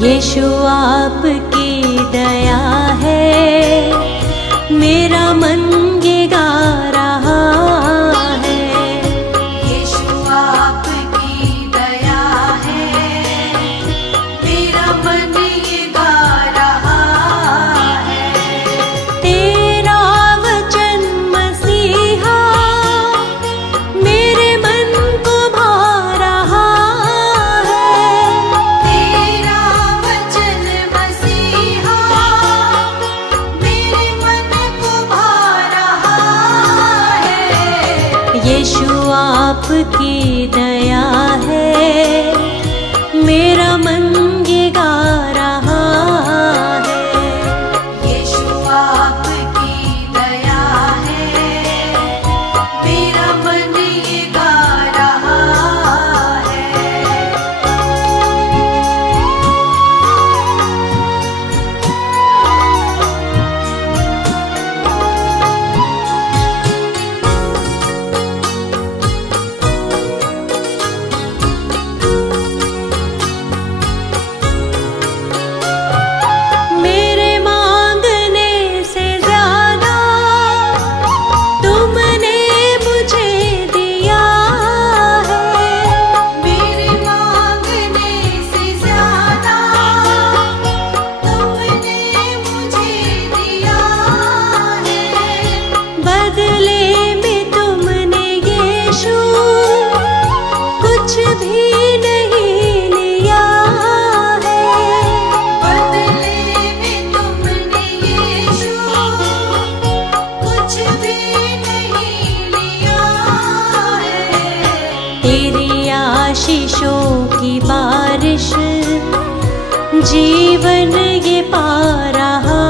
यीशु आपकी दया है, मेरा मन ये गा रहा है। यीशु आपकी दया है, मेरा मन ये गा रहा है। तेरा वचन मसीहा मेरे मन को भा रहा है। तेरा वचन मसीहा मेरे मन को भा रहा है। यीशु आपकी दया है, मेरा मन ये गा रहा है। यीशु आपकी दया है, मेरा मन ये गा रहा है। मेरे मांगने से ज्यादा तुमने मुझे दिया है। मेरे मांगने से ज्यादा तुमने मुझे दिया है। बदले में तुमने यीशु कुछ भी नहीं लिया है। बदले में तुमने यीशु कुछ भी नहीं लिया है। तेरी आशीषों की बारिश जीवन ये पा रहा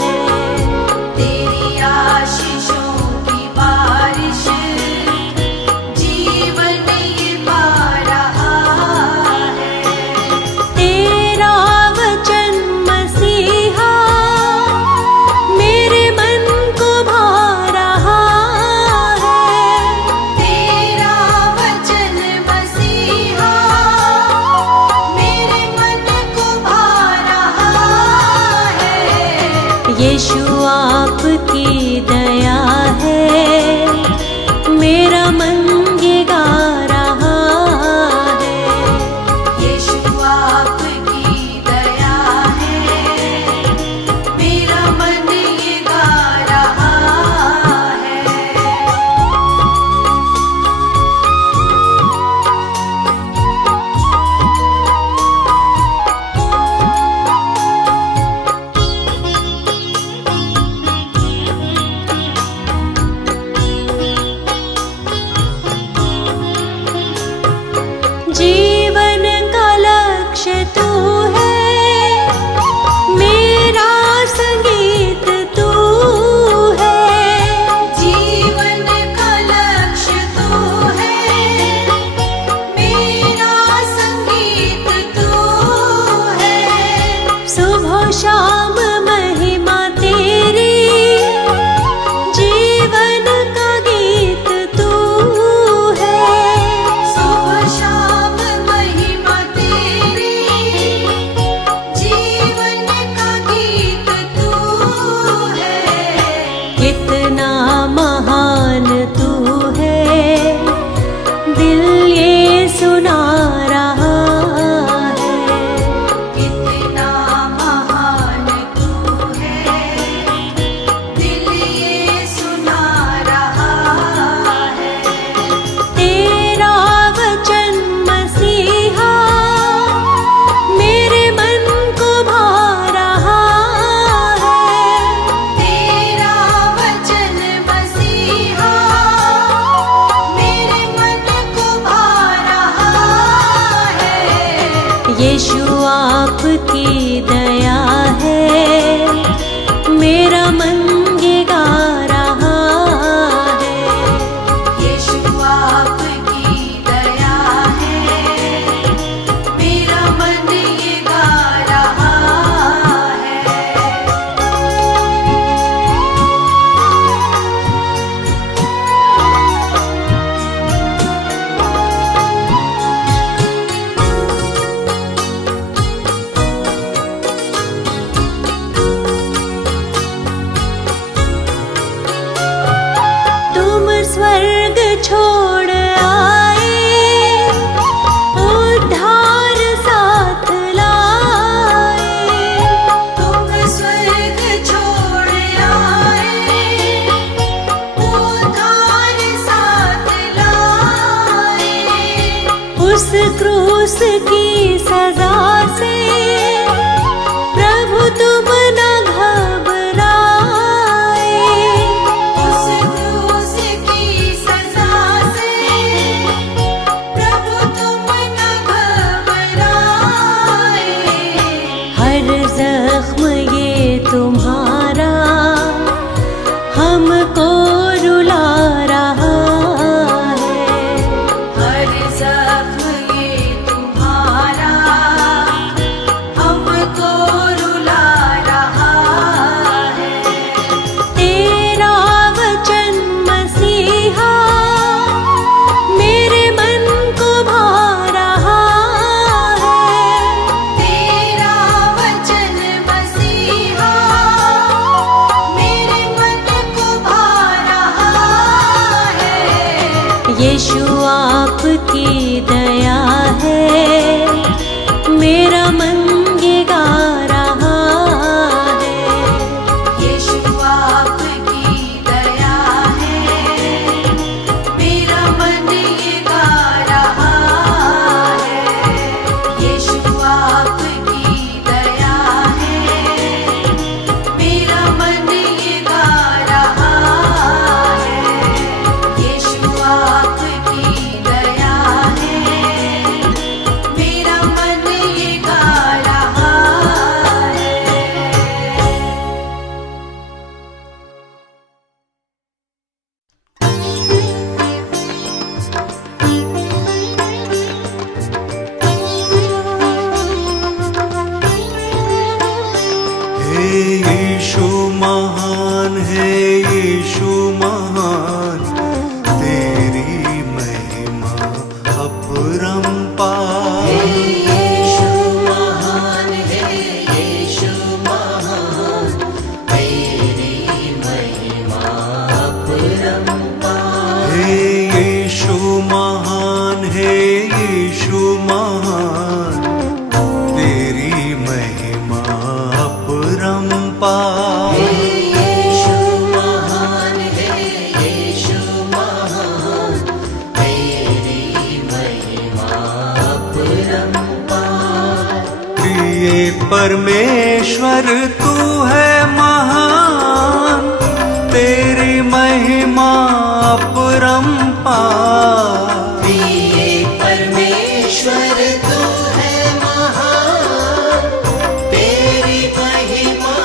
है। तेरी आशीषों की बारिश जीवन ये पा रहा है। तेरा वचन मसीहा मेरे मन को भा रहा है। तेरा वचन मसीहा मेरे मन को भा रहा है। यीशु आपकी दया है, मेरा मन ये गा रहा है। यीशु आपकी दया है, मेरा मन ये गा रहा है। जीवन का लक्ष्य तू है, मेरा संगीत तू है। जीवन का लक्ष्य तू है, मेरा संगीत तू है। सुबह शाम महिमा तेरी, जीवन का गीत तू है। सुबह शाम महिमा तेरी, जीवन का गीत तू है। कितना महान तू है, दिल ये सुना रहा है। कितना महान तू है, दिल ये सुना रहा है। तेरा वचन मसीहा मेरे मन को भा रहा है। तेरा वचन मसीहा मेरे मन को भा रहा है। यीशु आपकी दया है, मेरा मन ये गा रहा है। यीशु आपकी दया है, मेरा मन ये गा रहा है। क्रूस की सजा से प्रभु तुम न घबराए। उस क्रूस की सजा से प्रभु तुम न घबराए। हर जख्म ये तुम्हारा हमको रुला रहा है। हर जख्म ये तुम्हारा हमको रुला रहा है। तेरा वचन मसीहा मेरे मन को भा रहा है। तेरा वचन मसीहा मेरे मन को भा रहा है। यीशु आपकी दया है, मेरा मन ये गा रहा है। यीशु आपकी दया है, मेरा मन ये गा रहा है। यीशु आपकी दया है, मेरा मन ये गा रहा है। यीशु आपकी दया है, मेरा मन ये गा रहा है। हे यीशु महान है, यीशु महान, तेरी महिमा अपरंपार। यीशु महान है, यीशु महान, तेरी महिमा अपरंपार। हे यीशु महान है, यीशु महान, तेरी महिमा अपरंपार। यीशु महान है, यीशु महान, तेरी महिमा अपरंपार। प्रिय परमेश्वर तू है महान, तेरी महिमा अपरंपार। प्रिय परमेश्वर तू है महान, तेरी महिमा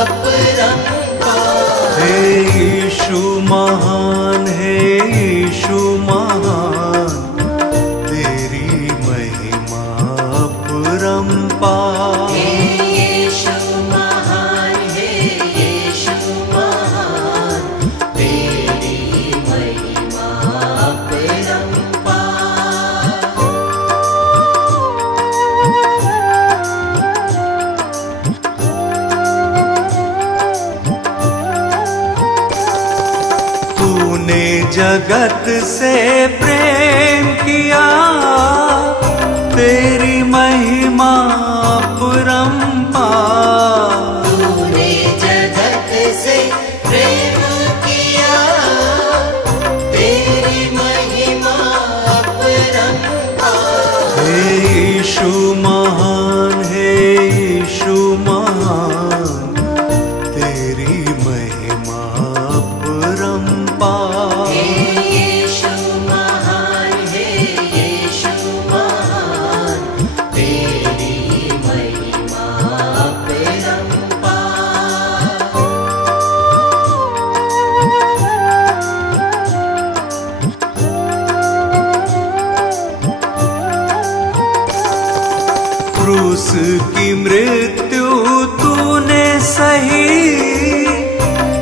अपरंपार। हे यीशु महान है, यीशु महान, तेरी महिमा अपरंपार। यीशु महान है, यीशु महान, तेरी महिमा अपरंपार। तूने जगत से प्रेम किया, तेरी महिमा अपरंपार। तूने जगत से प्रेम किया, तेरी महिमा अपरंपार। हे यीशु महान है, यीशु महान, तेरी महिमा अपरंपार। यीशु महान है, यीशु महान, तेरी महिमा अपरंपार। क्रूस की मृत्यु तूने सही,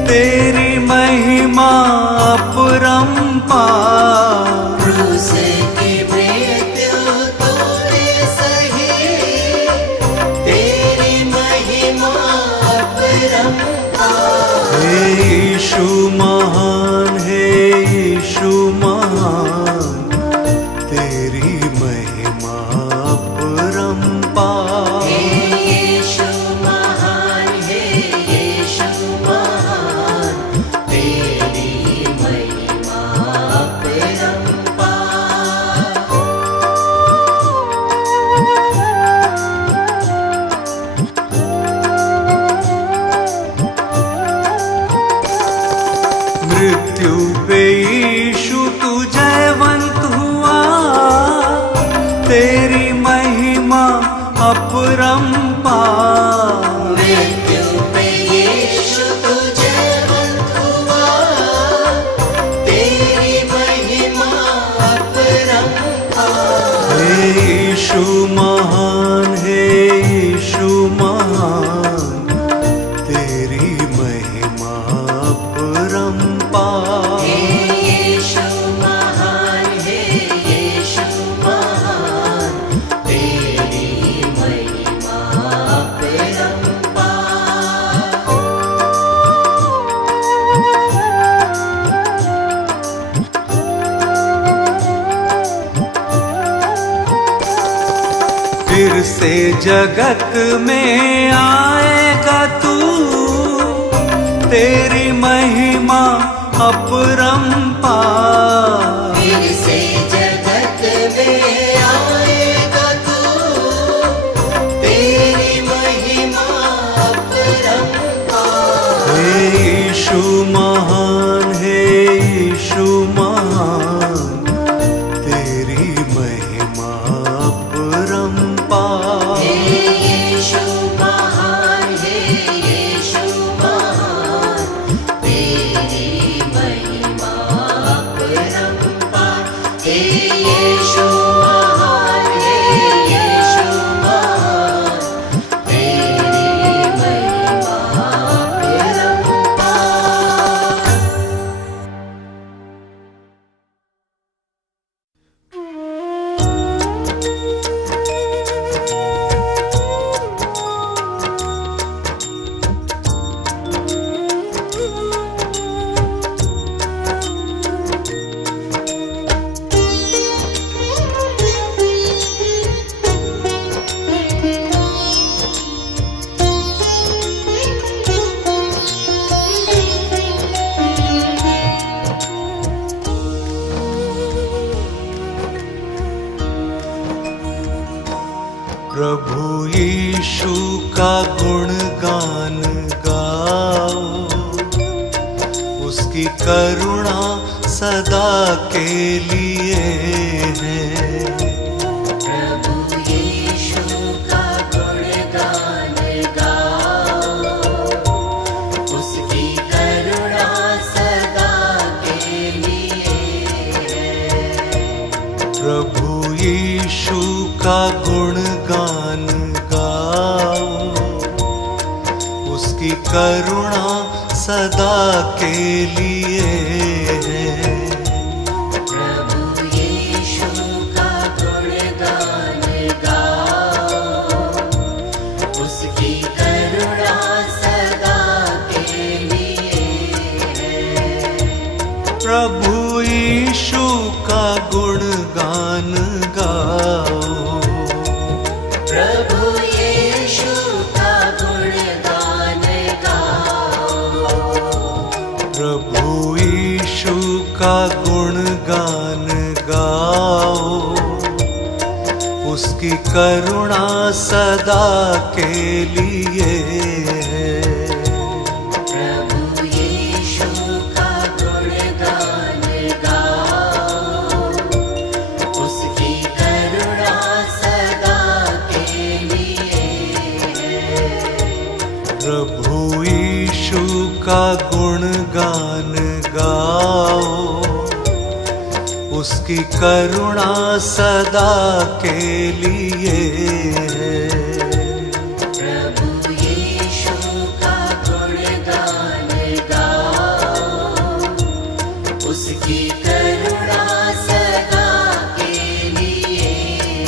तेरी महिमा अपरंपार। क्रूस की मृत्यु तूने सही, तेरी महिमा अपरंपार। हे यीशु महान है, यीशु महान, तेरी महिमा अपरंपार। यीशु तेरी महिमा अपरंपार। मृत्यु पे यीशु तू जीवंत हुआ, तेरी महिमा अपरंपार। हे यीशु महान, हे यीशु महान, तेरी महिमा अपरंपार। हे यीशु महान, हे यीशु महान, तेरी महिमा अपरंपार। फिर से जगत में आएगा तू, तेरी महिमा अपरंपार। फिर से जगत में आएगा तू, तेरी महिमा अपरंपार। हे यीशु महान, हे यीशु महान, तेरी महिमा अपरंपार। हे यीशु महान, हे यीशु महान, तेरी महिमा अपरंपार। हे यीशु महान, हे यीशु महान, तेरी महिमा अपरंपार। प्रभु यीशु का गुणगान गाओ, उसकी करुणा सदा के लिए है। प्रभु यीशु का गुणगान गाओ, उसकी करुणा सदा के लिए है। प्रभु यीशु का गुणगान गाओ, उसकी करुणा सदा के लिए है। प्रभु यीशु का गुणगान गाओ, उसकी करुणा सदा के लिए है। प्रभु यीशु का गुणगान गाओ, प्रभु यीशु का गुणगान गाओ, प्रभु यीशु का गुणगान गाओ, उसकी करुणा सदा के लिए है। प्रभु यीशु का गुणगान गाओ, उसकी करुणा सदा के लिए है। प्रभु यीशु का गुणगान गाओ, उसकी करुणा सदा के लिए है। प्रभु यीशु का गुणगान गाओ, उसकी करुणा सदा के लिए है।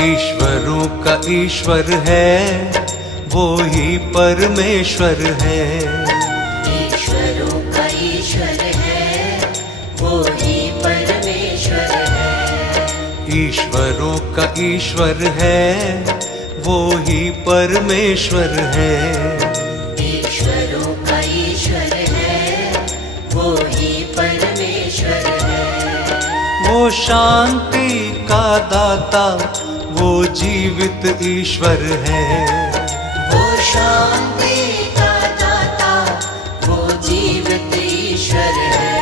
ईश्वरों का ईश्वर है, वो ही परमेश्वर है। ईश्वरों का ईश्वर है, वो ही परमेश्वर है। ईश्वरों का ईश्वर है, वो ही परमेश्वर है। ईश्वरों का ईश्वर है, वो ही परमेश्वर है। वो शांति शांति का दाता वो जीवित ईश्वर है। वो शांति का दाता वो जीवित ईश्वर है।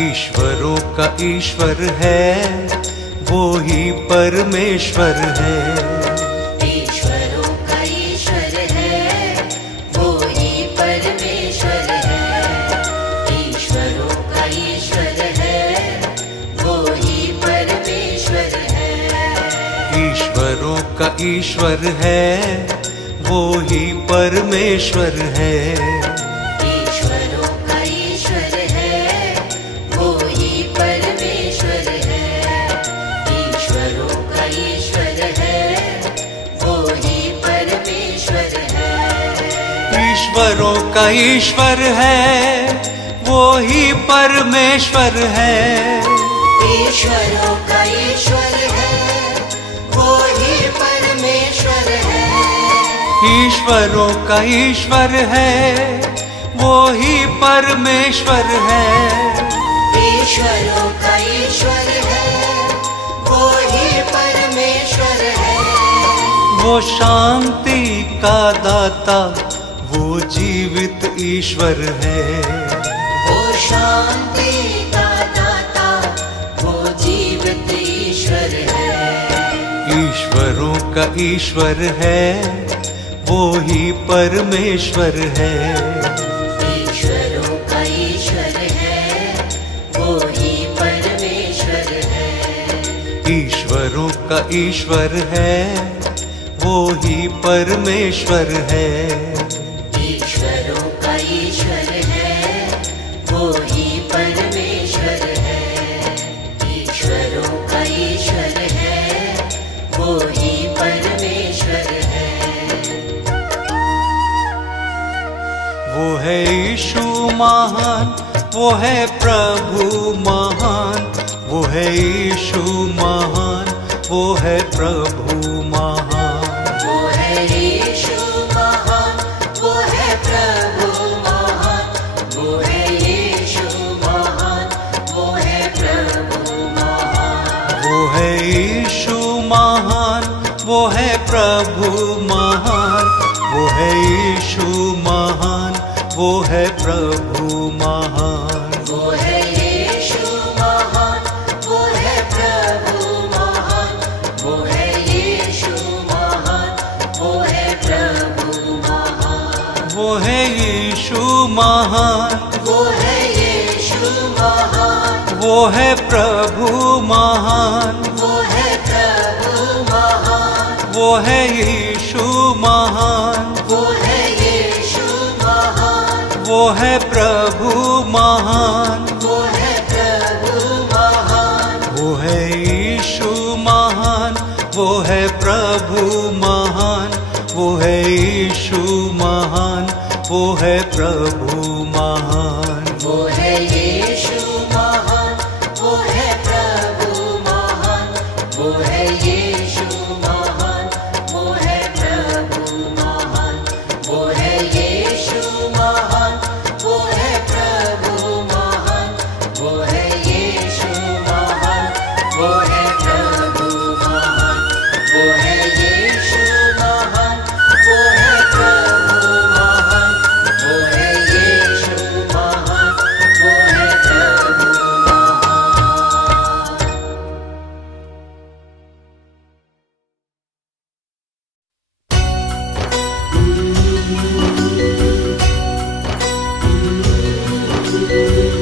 ईश्वरों का ईश्वर है वो ही परमेश्वर है। ईश्वरों का ईश्वर है वो ही परमेश्वर है। ईश्वरों का ईश्वर है वो ही परमेश्वर है। ईश्वरों का ईश्वर है वो ही परमेश्वर है। ईश्वरों का ईश्वर है वो ही परमेश्वर है। ईश्वरों का ईश्वर है वो ही परमेश्वर है। ईश्वरों का ईश्वर है वो ही परमेश्वर है। ईश्वरों का ईश्वर है वो ही परमेश्वर है। ईश्वरों का ईश्वर है वो ही परमेश्वर है। ईश्वरों का ईश्वर है वो ही परमेश्वर है। वो शांति का दाता वो जीवित ईश्वर है। वो शांति का दाता वो जीवित ईश्वर है। ईश्वरों का ईश्वर है वो ही परमेश्वर है। ईश्वरों का ईश्वर है वो ही परमेश्वर है। ईश्वरों का ईश्वर है वो ही परमेश्वर है। ईश्वरों का ईश्वर है वो ही परमेश्वर है। ईश्वरों का ईश्वर है वो ही परमेश्वर है। वो है यीशु महान वो है प्रभु महान। वो है यीशु महान वो है प्रभु महान। वो है यीशु महान वो है प्रभु महान। वो है यीशु महान वो है प्रभु महान। वो है यीशु महान वो है प्रभु महान। वो है यीशु महान वो है प्रभु महान। वो है यीशु महान वो है प्रभु महान। वो है यीशु महान वो है प्रभु महान। वो है यीशु महान वो है यीशु महान वो है प्रभु महान। वो है प्रभु महान। वो है यीशु महान वो है यीशु महान। वो है प्रभु महान। वो है प्रभु महान। वो है यीशु महान वो है प्रभु महान। वो है यीशु महान वो है प्रभु महान। वो है यीशु महान वो है प्रभु महान। वो है यीशु महान वो है प्रभु महान। वो है यीशु महान वो है प्रभु महान। वो है यीशु महान वो है प्रभु महान। वो है यीशु महान वो है प्रभु महान। वो है यीशु महान वो है प्रभु महान।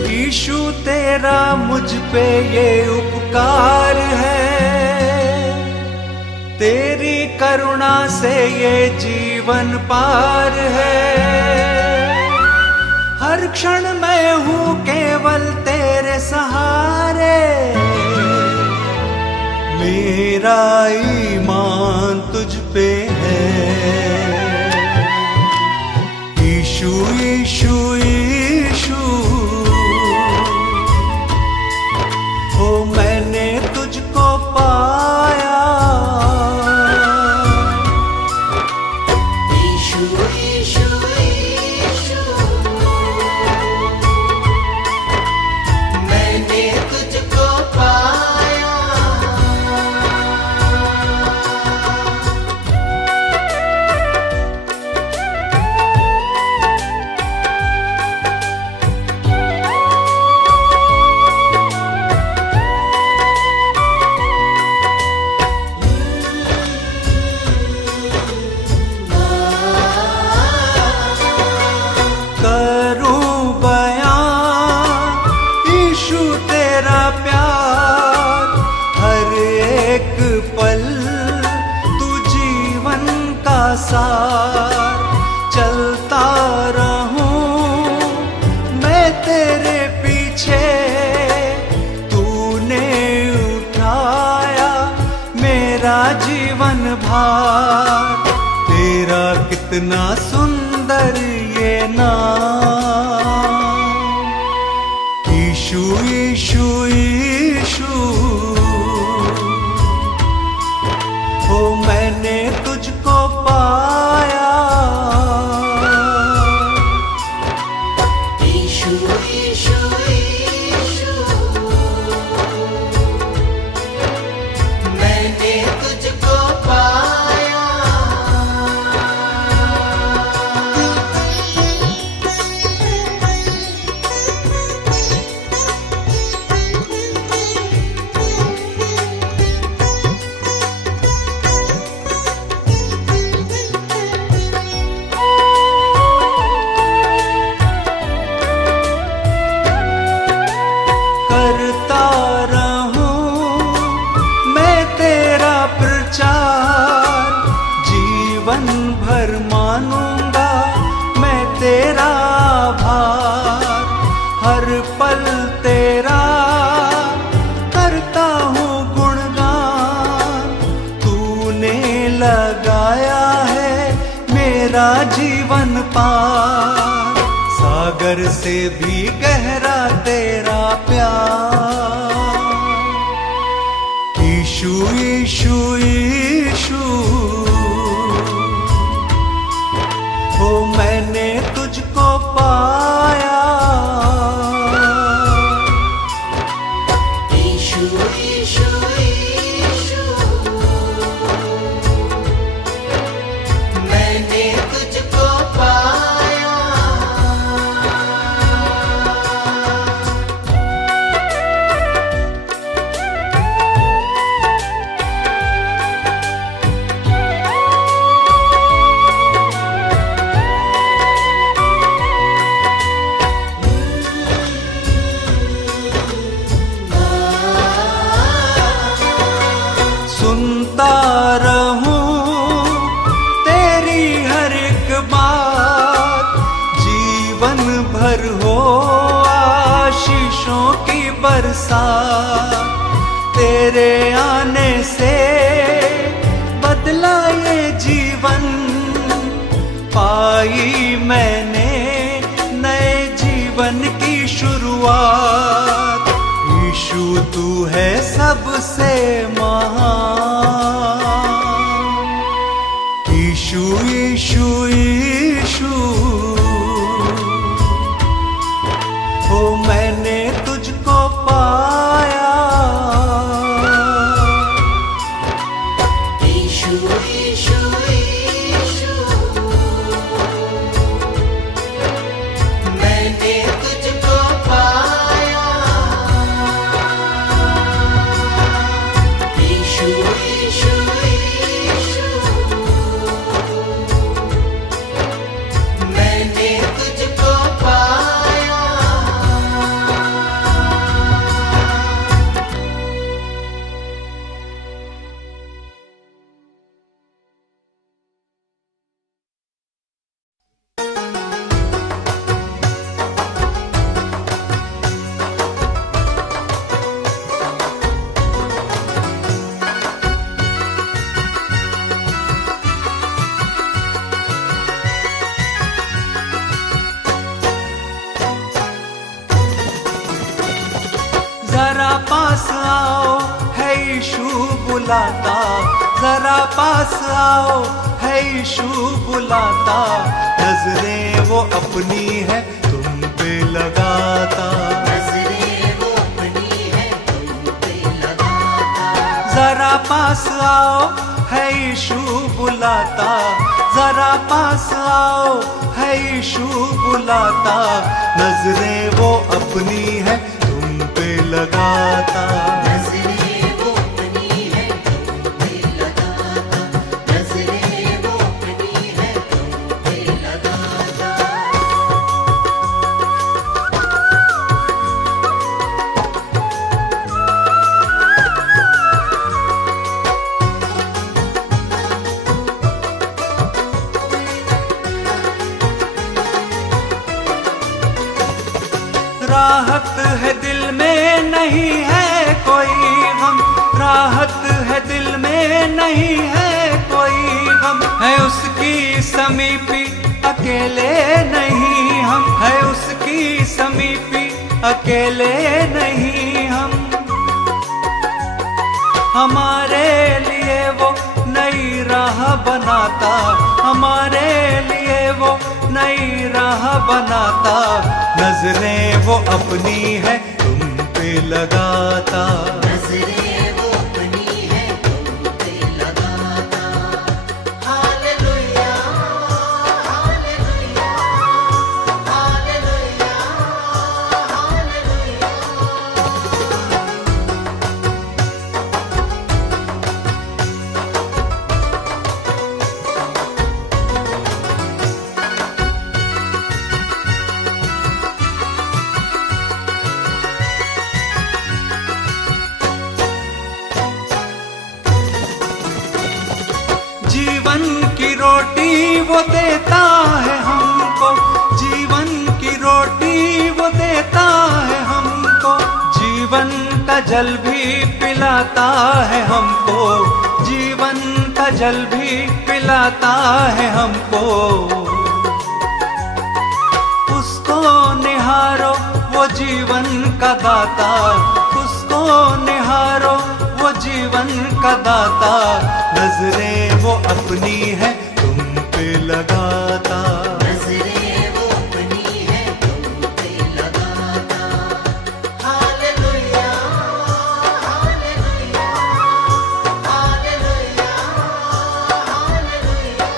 यीशु तेरा मुझ पे ये उपकार है। तेरी करुणा से ये जीवन पार है। हर क्षण मैं हूँ केवल तेरे सहारे। मेरा ईमान तुझ पे है। यीशु यीशु यीशु हो मैंने तुझको पाया। यीशु यीशु यीशु मैंने तुझको पाया। सार चलता रहूं मैं तेरे पीछे। तूने उठाया मेरा जीवन भार, तेरा कितना सुंदर ये नाम। यीशु यीशु यीशु हो मैंने तुझको पाया। यीशु यीशु यीशु मैंने तुझको पाया। करता रहूं मैं तेरा प्रचार, जीवन भर मानूंगा मैं तेरा आभार। हर पल तेरा करता हूँ गुणगान, तूने लगाया है मेरा जीवन पार। सागर से भी गहरा तेरा प्यार। यीशु यीशु यीशु हो मैंने तुझको पाया। यीशु यीशु यीशु मैंने तुझको पाया। सुनता रहूं तेरी हर एक बात, जीवन भर हो आशीषों की बरसात। तेरे आने से बदला ये जीवन, पाई मैंने नए जीवन की शुरुआत। यीशु तू है सबसे महान। यीशु यीशु यीशु हो मैंने तुझको पाया। यीशु यीशु यीशु मैंने तुझको पाया। यीशु यीशु यीशु मैंने तुझको पाया। जरा पास आओ है यीशु बुलाता, जरा पास आओ है यीशु बुलाता। नजरें वो अपनी है तुम पे लगाता, नजरें वो अपनी है तुम पे लगाता। जरा पास आओ है यीशु बुलाता, जरा पास आओ है यीशु बुलाता। नजरें वो अपनी है तुम पे लगाता, नजरें वो अपनी है तुम पे लगाता। नजरें वो अपनी है तुम पे लगाता। राहत है दिल में, नहीं है कोई गम, है उसकी समीपी अकेले नहीं हम, है उसकी समीपी अकेले नहीं हम। हमारे लिए वो नई राह बनाता, हमारे लिए वो नई राह बनाता, नजरें वो अपनी है तुम पे लगाता, नजरें वो अपनी है तुम पे लगाता। Hallelujah hallelujah hallelujah hallelujah. जीवन की रोटी वो देता है हमको, जीवन की रोटी वो देता है हमको, जीवन का जल भी पिलाता है हमको, जीवन का जल भी पिलाता है हमको। उसको निहारो वो जीवन का दाता, उसको निहारो वो जीवन का दाता, नजरें वो अपनी है तुम पे लगाता, नजरें वो अपनी है तुम पे लगाता। Hallelujah hallelujah hallelujah hallelujah.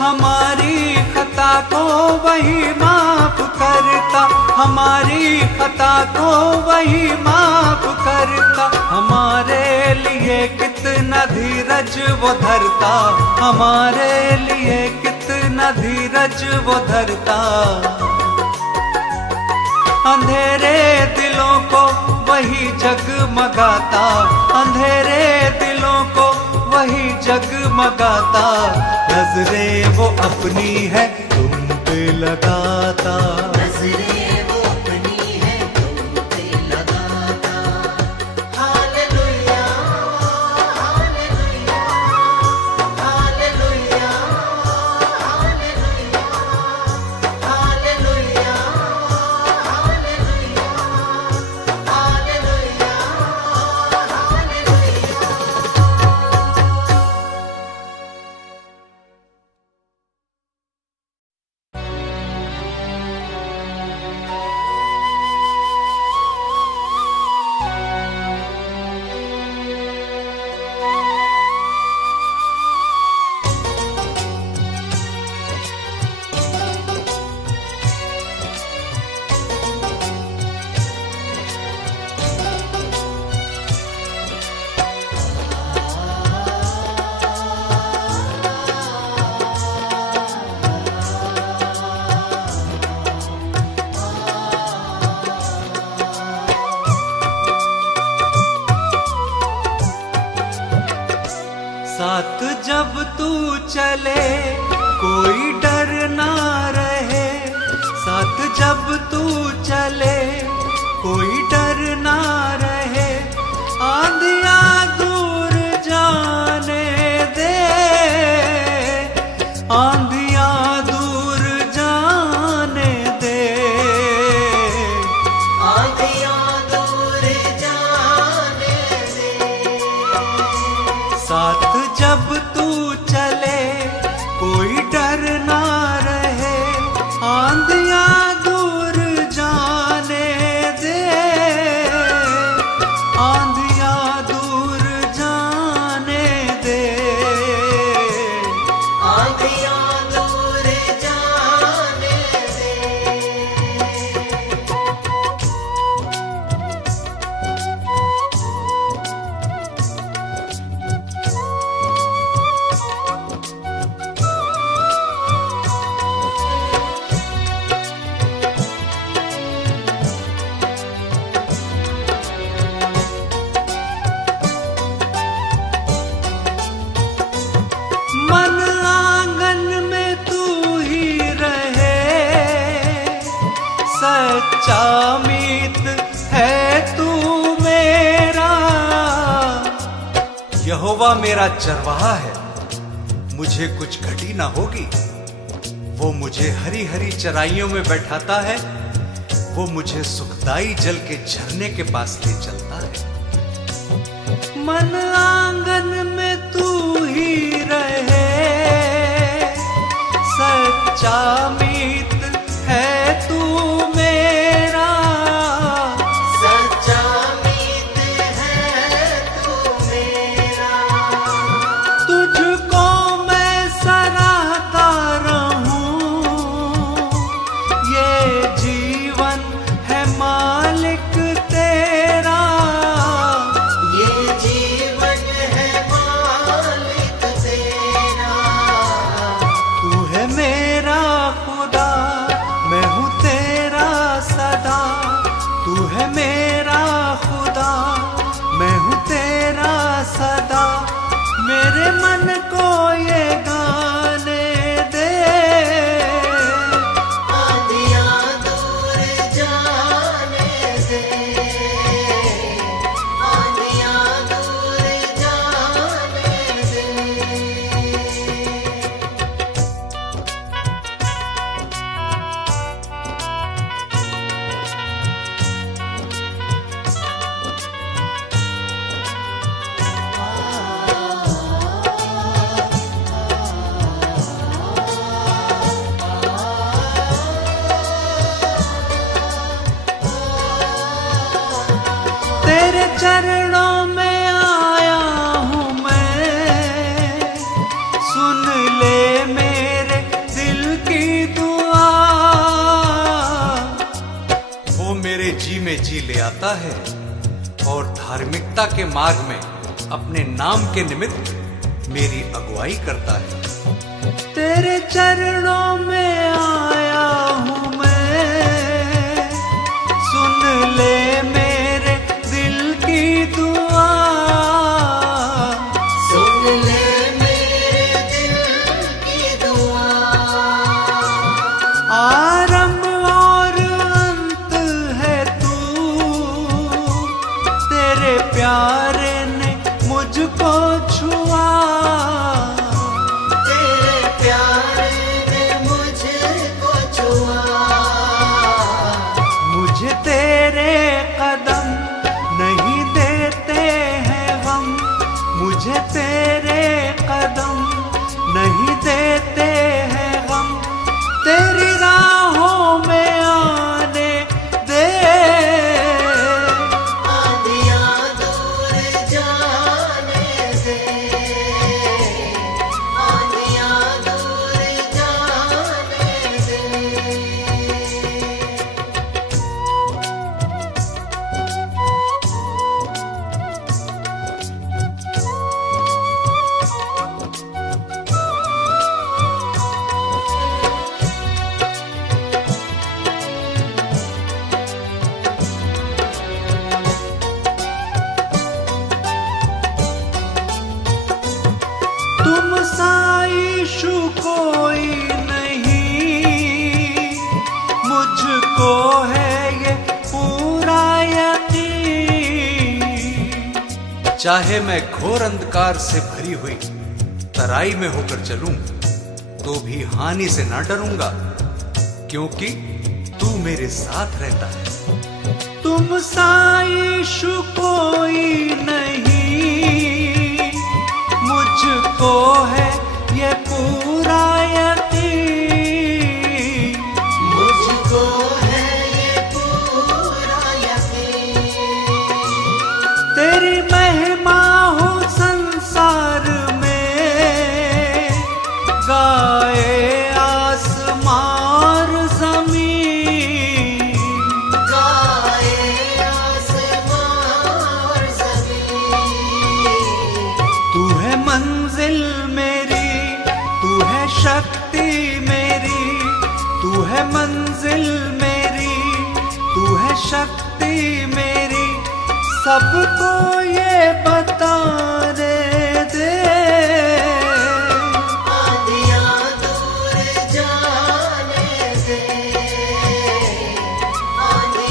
हमारी खता को वही माफ करता, हमारी खता को वही माफ करता, हमारे लिए कितना धीरज वो धरता, हमारे लिए कितना धीरज वो धरता। अंधेरे दिलों को वही जगमगाता, अंधेरे दिलों को वही जगमगाता, नजरें वो अपनी है तुम पे लगाता, नजरें वो अपनी है तुम पे लगाता। Hallelujah hallelujah hallelujah hallelujah hallelujah hallelujah hallelujah hallelujah. साथ जब तू चले कोई डर ना रहे, साथ जब तू चले कोई डर ना रहे, आंधियां दूर जाने दे, आंधियां दूर जाने दे। आंधियां दूर जाने दे। साथ जब तू चले कोई डर ना रहे, आंधियां दूर जाने दे, सच्चा मीत है तू मेरा। यहोवा मेरा चरवाहा है, मुझे कुछ घटी ना होगी। वो मुझे हरी हरी चराइयों में बैठाता है, वो मुझे सुखदाई जल के झरने के पास ले चलता है। मन आंगन में तू ही रहे, सच्चा मीत है तू मेरा। सच्चा मीत है तू मेरा। तुझको मैं सराहता रहूं, ये जीवन है मालिक तेरा। ये जीवन है मालिक तेरा। तू है मेरा खुदा, मैं हूँ तेरा सदा। तू है मेरा खुदा, मैं हूँ तेरा सदा। मेरे मन को ये गाने दे, आंधियाँ दूर जाने दे। आंधियाँ दूर जाने दे। तेरे चरणों में आया हूँ मैं, सुन ले मेरे दिल की दुआ। वो मेरे जी में जी ले आता है और धार्मिकता के मार्ग में अपने नाम के निमित्त मेरी अगुवाई करता है। तेरे चरणों में आया हूँ मैं, सुन ले मेरे दिल की दुआ। सुन ले मेरे दिल की दुआ। आरंभ और अंत है तू, तेरे प्यारे ने मुझको छुआ। तेरे प्यार ने मुझको छुआ। मुझे तेरे कदम नहीं देते हैं गम, मुझे तेरे कदम नहीं देते हैं गम। तेरी राहों में आने दे, आंधियाँ दूर जाने दे। आंधियाँ दूर जाने दे। तुम सा यीशु कोई नहीं, मुझको है ये पूरा यकीन। चाहे मैं घोर अंधकार से भरी हुई तराई में होकर चलूं, तो भी हानि से ना डरूंगा, क्योंकि तू मेरे साथ रहता है। तुम सा यीशु कोई नहीं, मुझको है ये पूरा यकीन। मुझको है ये पूरा यकीन। तेरी महिमा हो संसार में, गाए आसमान और जमीन। गाए आसमां और ज़मीन। तू है मंजिल मेरी, तू है शक्ति मेरी, तू है मंजिल मेरी, तू है शक्ति मेरी। सबको ये बताने दे, आंधियाँ दूर जाने दे। आंधियाँ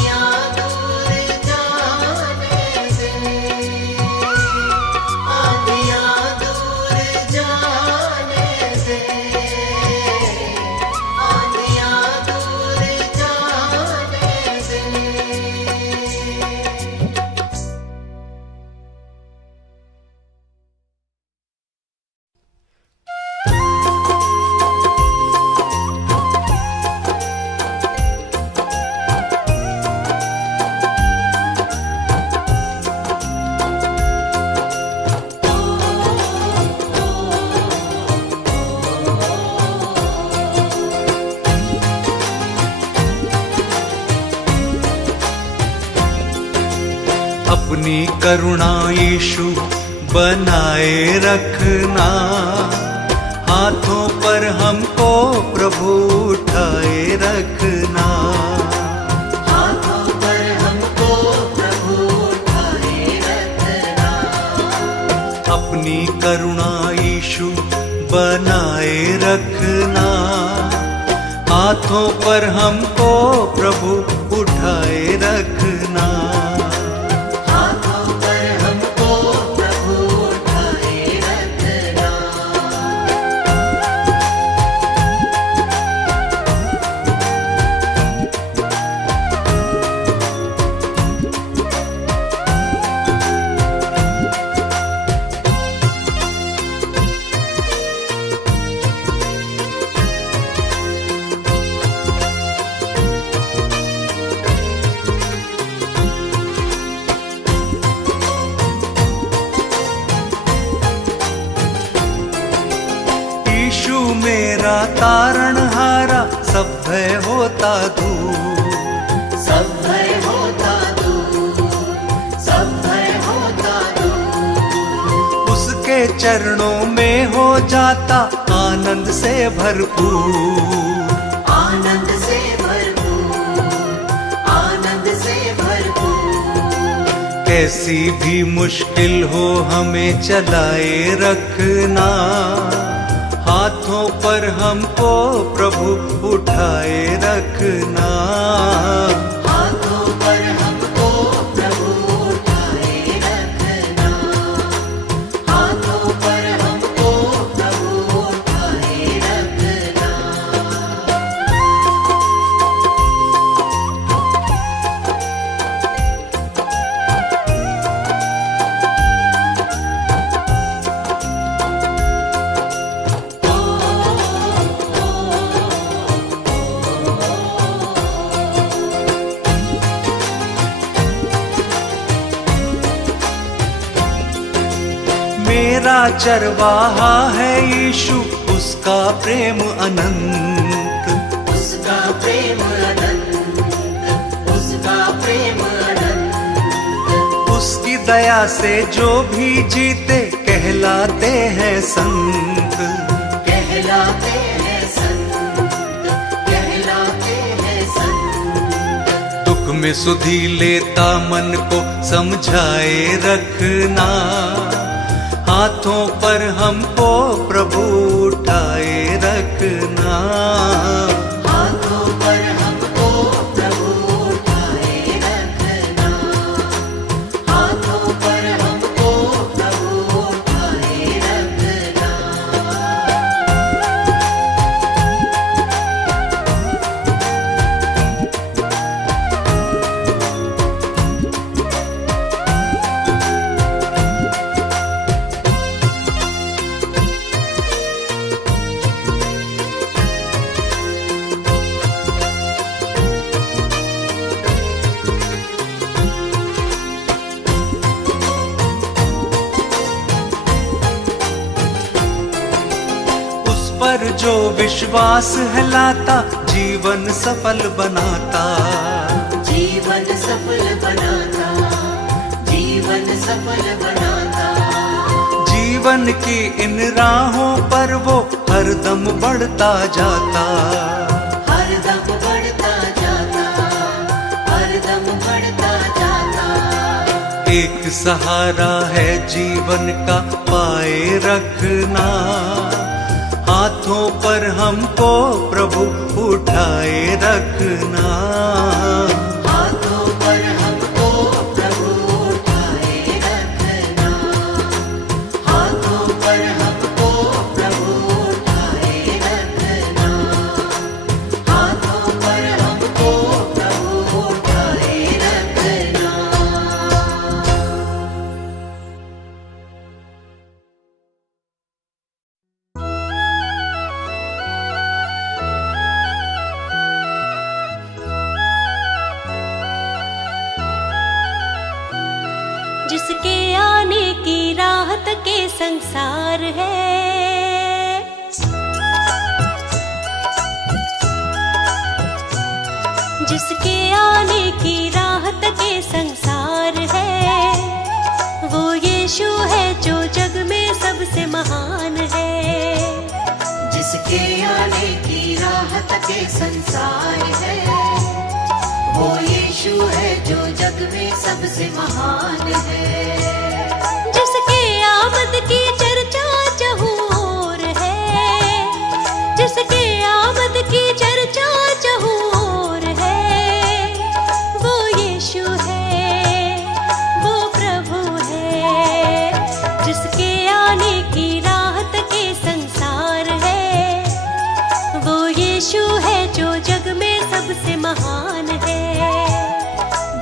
अपनी करुणा यीशु बनाए रखना, हाथों पर हमको प्रभु उठाए रखना। हाथों पर हमको प्रभु उठाए रखना। अपनी करुणा यीशु बनाए रखना, हाथों पर हमको प्रभु उठाए रखना। हाथों पर हमको प्रभु उठाए रखना। यीशु मेरा तारणहारा, सब भय होता दूर। सब भय होता दूर, सब भय होता दूर। उसके चरणों में हो जाता आनंद से भरपूर। आनंद से भरपूर, आनंद से भरपूर। कैसी भी मुश्किल हो हमें चलाए रखना, हाथों पर हमको प्रभु उठाए रखना। हाथों पर हमको प्रभु उठाए रखना। हाथों पर हमको प्रभु उठाए रखना। मेरा चरवाहा है यीशु, उसका प्रेम अनंत। उसका प्रेम अनंत, उसका प्रेम अनंत। उसकी दया से जो भी जीते कहलाते हैं संत। कहलाते हैं संत, कहलाते हैं संत। दुख में सुधि लेता मन को समझाए रखना, हाथों पर हमको प्रभु उठाए रखना। हाथों पर हमको प्रभु उठाए रखना। हाथों पर हमको प्रभु उठाए रखना। पर जो विश्वास है लाता, जीवन सफल बनाता। जीवन सफल बनाता, जीवन सफल बनाता। जीवन की इन राहों पर वो हरदम बढ़ता जाता। हरदम बढ़ता जाता, हरदम बढ़ता जाता। एक सहारा है जीवन का पाए रखना, हाथों पर हमको प्रभु उठाए रखना। हाथों पर हमको प्रभु उठाए रखना। हाथों पर हमको प्रभु उठाए रखना। हाथों पर हमको प्रभु उठाए रखना। जिसके आने की राहत के संसार है, जिसके आने की राहत के संसार है। सबसे महान है। जिसके आमद की चर्चा चहुँ ओर है, जिसके आमद की चर्चा चहुँ ओर है, वो यीशु है, वो प्रभु है। जिसके आने की राहत के संसार है, वो यीशु है जो जग में सबसे महान है।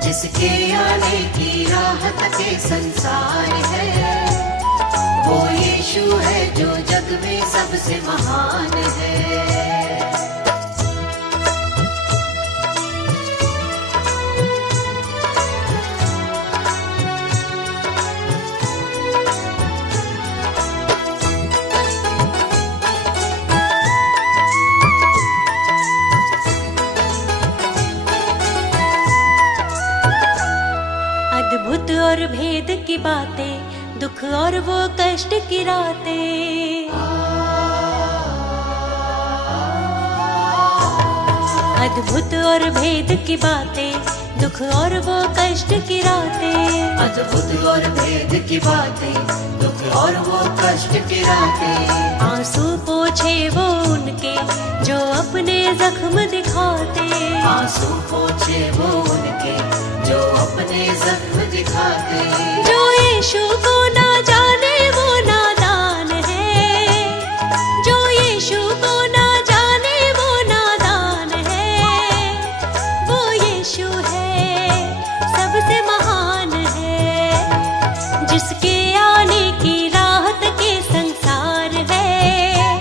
जिसके आने की राहत के संसार है, वो यीशु है जो जग में सबसे महान है। अद्भुत और भेद की बातें, दुख और वो कष्ट की रातें। अद्भुत और भेद की बातें, दुख और वो कष्ट की रातें। अद्भुत और भेद की बातें, दुख और वो कष्ट की रातें। आंसू पोछे वो उनके जो अपने जख्म दिखाते। आंसू पोछे वो उनके जो अपने जख्म दिखाते। जो यीशु को ना जाने वो नादान है, जो यीशु को ना जाने वो नादान है। वो यीशु है, सबसे महान है। जिसके आने की राहत के संसार है,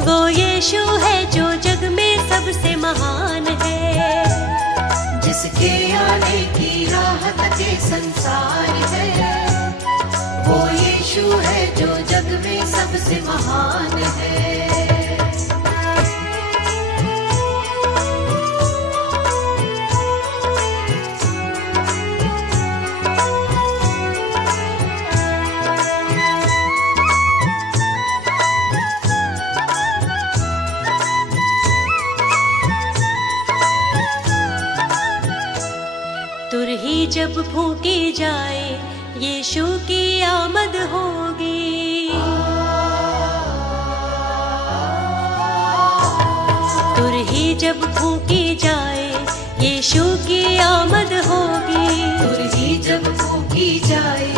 वो यीशु है जो जग में सबसे महान है। जिसके आने की राहत के संसार है, वो यीशु है जो जग में सबसे महान है। तुरही जब फूंकी जाए, यीशु की आमद होगी। तुरही जब फूंकी जाए, यीशु की आमद होगी। तुरही जब फूंकी जाए,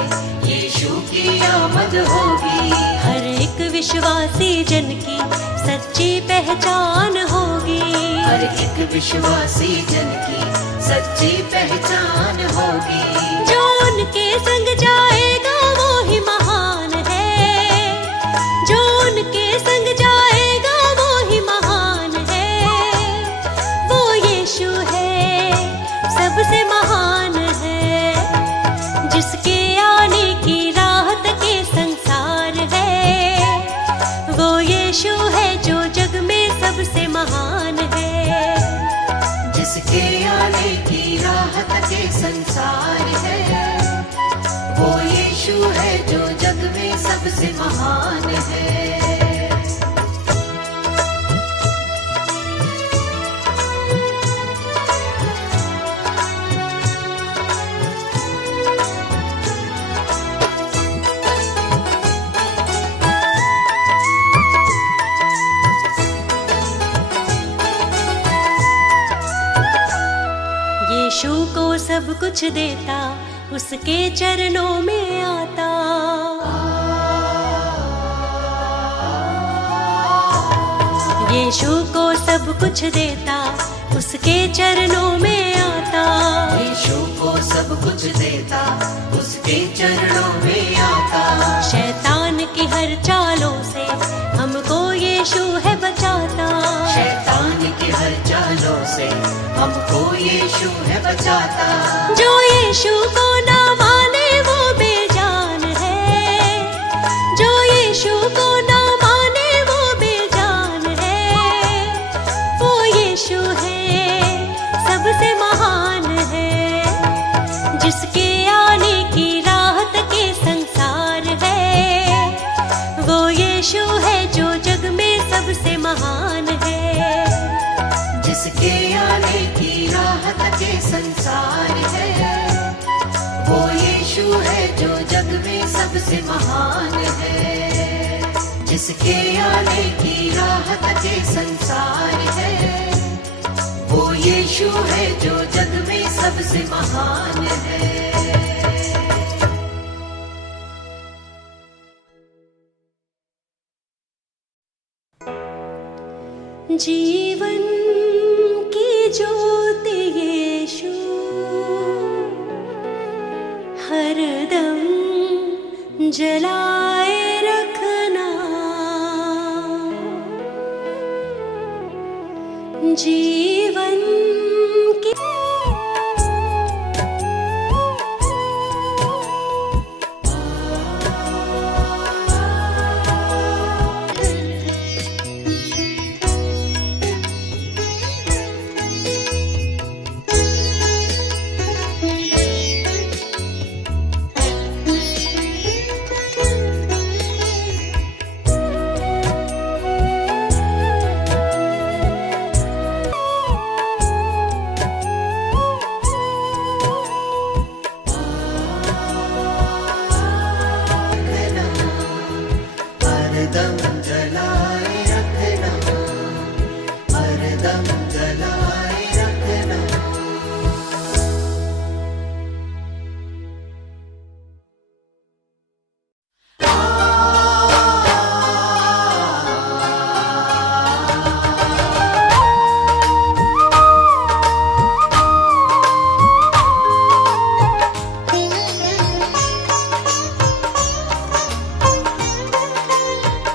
यीशु की आमद होगी। हर एक विश्वासी जन की सच्ची पहचान होगी। हर एक विश्वासी जन की सच्ची पहचान होगी। जो उनके संग जाएगा वो ही महान है, जो उनके संग जाएगा वो ही महान है। वो यीशु है, सबसे महान है। जिसके आने की राहत के संसार है, वो यीशु है जो जग में सबसे महान है। जिसके आने की राहत के संसार है, वो यीशु है जो जग में सबसे महान है। यीशु को सब कुछ देता, उसके चरणों में आता। यीशु को सब कुछ देता, उसके चरणों में आता। यीशु को सब कुछ देता, उसके चरणों में आता। शैतान की हर चालों से हमको यीशु है बचाता। शैतान की हर चालों से हमको यीशु है बचाता। जो यीशु को ना माने वो बेजान है, जो यीशु को ना माने वो बेजान है। वो यीशु है, सबसे महान है। जिसके आने की राहत के संसार है, वो यीशु है जो जग में सबसे महान है। जिसके आने की राहत के संसार है, यीशु है जो जग में सबसे महान है, जिसके आने की राह तके संसार है। वो यीशु है जो जग में सबसे महान है। जीवन की ज्योति यीशु हरदम जलाए रखना। जीवन की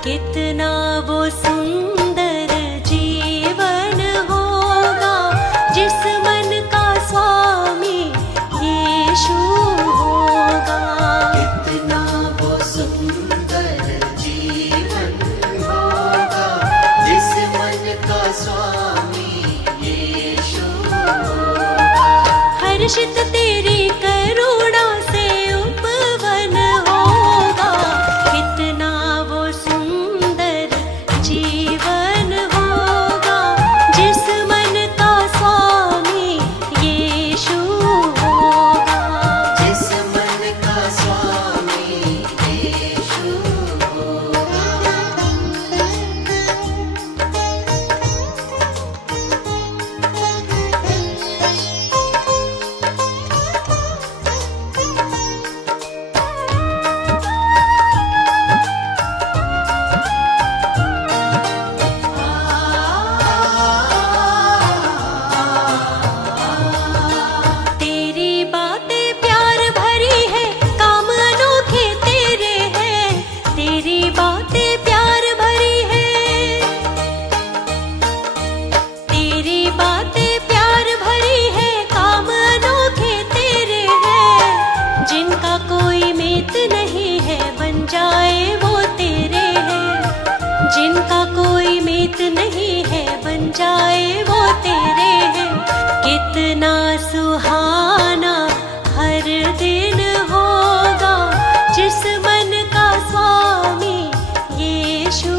कितना वो सुंदर जीवन होगा जिस मन का स्वामी यीशु होगा। कितना वो सुंदर जीवन होगा जिस मन का स्वामी यीशु होगा। हर्षित तेरी करुणा से उपवन होगा। कितना वो सुंदर जीवन होगा जिस मन का स्वामी यीशु होगा। जिस मन का स्वामी यीशु होगा। तेरी बातें प्यार भरी है, काम अनोखे तेरे हैं। तेरी बातें प्यार भरी है, तेरी बातें प्यार भरी है, काम अनोखे तेरे हैं। जिनका कोई मीत नहीं है बन जाए वो तेरे हैं। जिनका कोई मीत नहीं है बन जाए वो तेरे हैं। कितना सुहाना हर दिन होगा जिस मन का स्वामी यीशु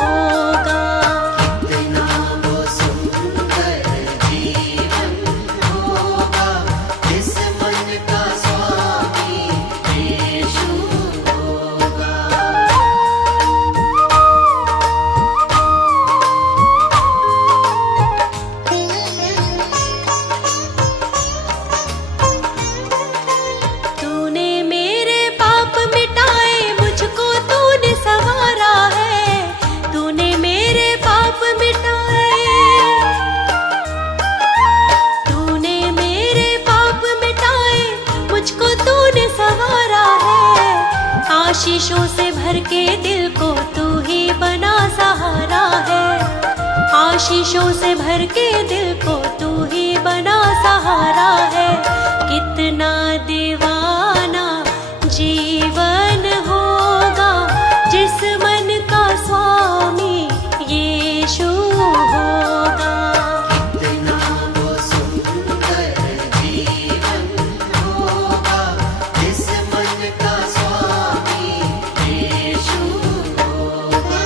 होगा। कितना वो सुंदर जीवन होगा जिस मन का स्वामी यीशु होगा। तूने मेरे पाप मिटाए, मुझको तूने संवारा है। तूने मेरे पाप मिटाए, तूने मेरे पाप मिटाए, मुझको तूने संवारा है। आशीषों से भर के दिल को तू ही बना सहारा है। आशीषों से भर के दिल को तू ही बना सहारा है। कितना दीवाना जीवन होगा जिस मन का स्वामी यीशु होगा। कितना वो सुंदर जीवन होगा जिस मन का स्वामी यीशु होगा।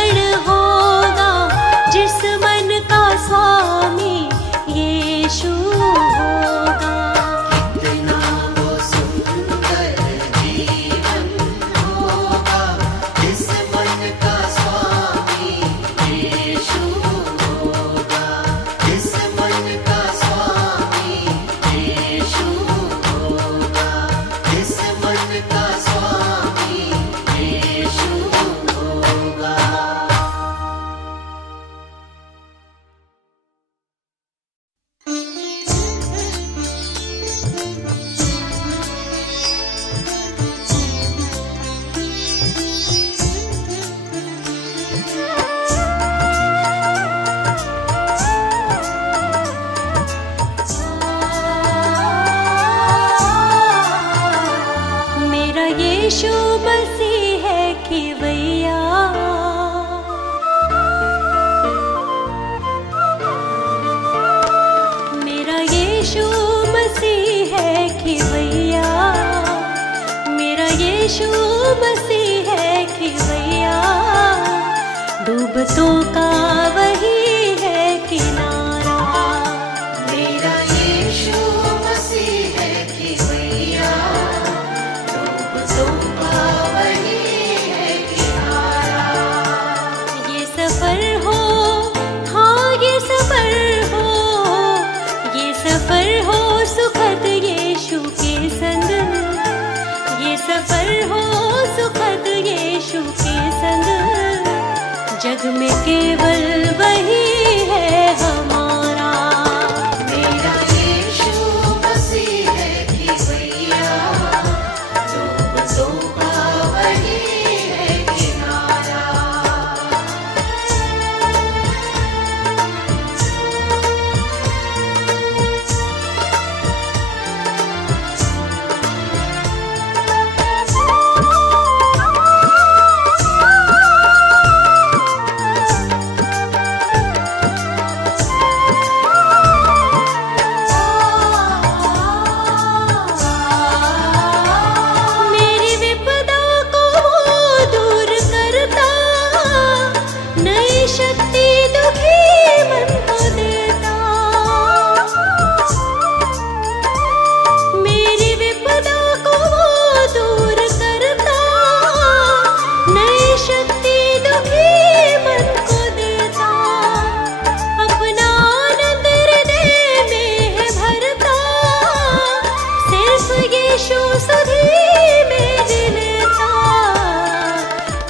क्षण होगा जिस मन का स्वामी यीशु होगा। कितना वो सुंदर जीवन होगा जिस मन का स्वामी यीशु होगा, जिस मन का स्वामी यीशु होगा, जिस मन का स्वामी यीशु होगा। मेरा यीशु मसीह है खिवैया, मेरा यीशु मसीह है खिवैया, मेरा यीशु मसीह है खिवैया। डूबतों का वही है किनारा, मेरा यीशु मसीह है खिवैया, डूबतों का वही है किनारा। ये सफर हो, हाँ ये सफर हो, ये सफर हो सुखद यीशु के संग, ये सफर हो सुखद यीशु के संग। जग में केवल वही है हमारा, मेरा यीशु मसीह है खिवैया, डूबतों का वही है किनारा। मेरी विपदा को वो दूर करता, नई शक्ति दुखी मन को देता। मेरी विपदा को वो दूर करता, नई शक्ति दुखी मन को देता। अपना आनंद हृदय में है भरता, सिर्फ यीशु सुधी में लेता।